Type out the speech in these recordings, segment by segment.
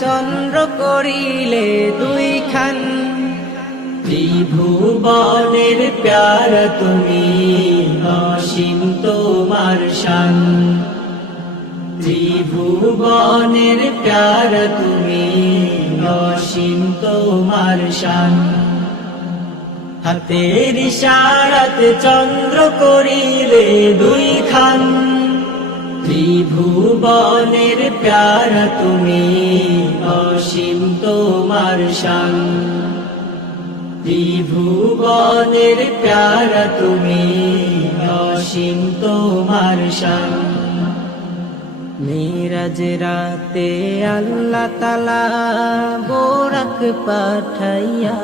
চন্দ্র করিলে দুই খান। ত্রিভুবনের প্যারা তুমি, অসীম তোমার শান। ত্রিভুবনের প্যারা তুমি, অসীম তোমার শান। হাতের ইশারাতে চন্দ্র করিলে দুই খান। ত্রিভুবনের প্যারা তুমি, অসীম তোমার শান। ত্রিভুবনের প্যারা তুমি, অসীম তোমার শান। মেরাজ রাতে আল্লাহ তাআলা বোরাক পাঠাইয়া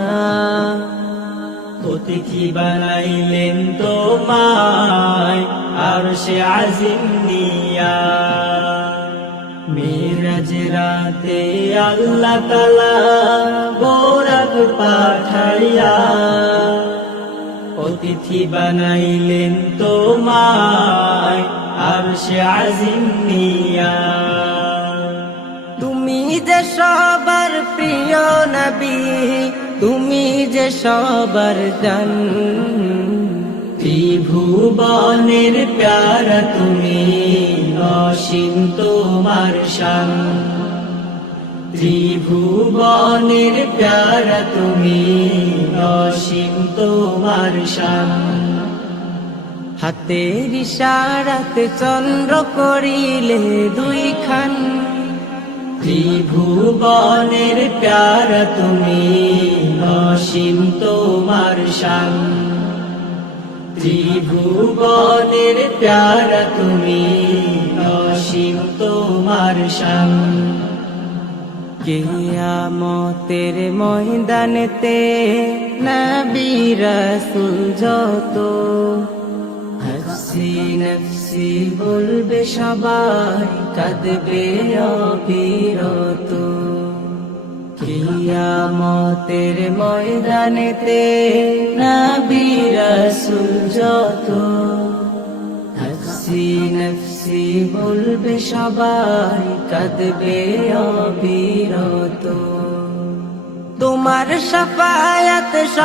অতিথি বানাইলেন তোমায় আরশে আজিম দিয়া। মেরাজ রাতে আল্লাহ তাআলা বোরাক পাঠাইয়া অতিথি বানাইলেন তোমায় আরশে আজিম দিয়া। তুমি যে সবার প্রিয় নবী, তুমি যে সবার জান। ত্রিভুবনের প্যারা তুমি, অসীম তোমার শান। ত্রিভুবনের প্যারা তুমি, অসীম তোমার শান। হাতের ইশারাতে চন্দ্র করিলে দুই খান। ত্রিভুবনের প্যারা তুমি, অসীম তোমার শান। ত্রিভুবনের প্যারা তুমি, অসীম তোমার শান। কিয়ামতের ময়দানেতে নবী রাসূল যত নফসি নফসি বলবে সবাই, কাঁদবে অবিরত। কিয়ামতের ময়দানেতে নবী রাসূল যত নফসি নফসি বলবে সবাই, কাঁদবে অবিরত। তোমার শাফায়াত সব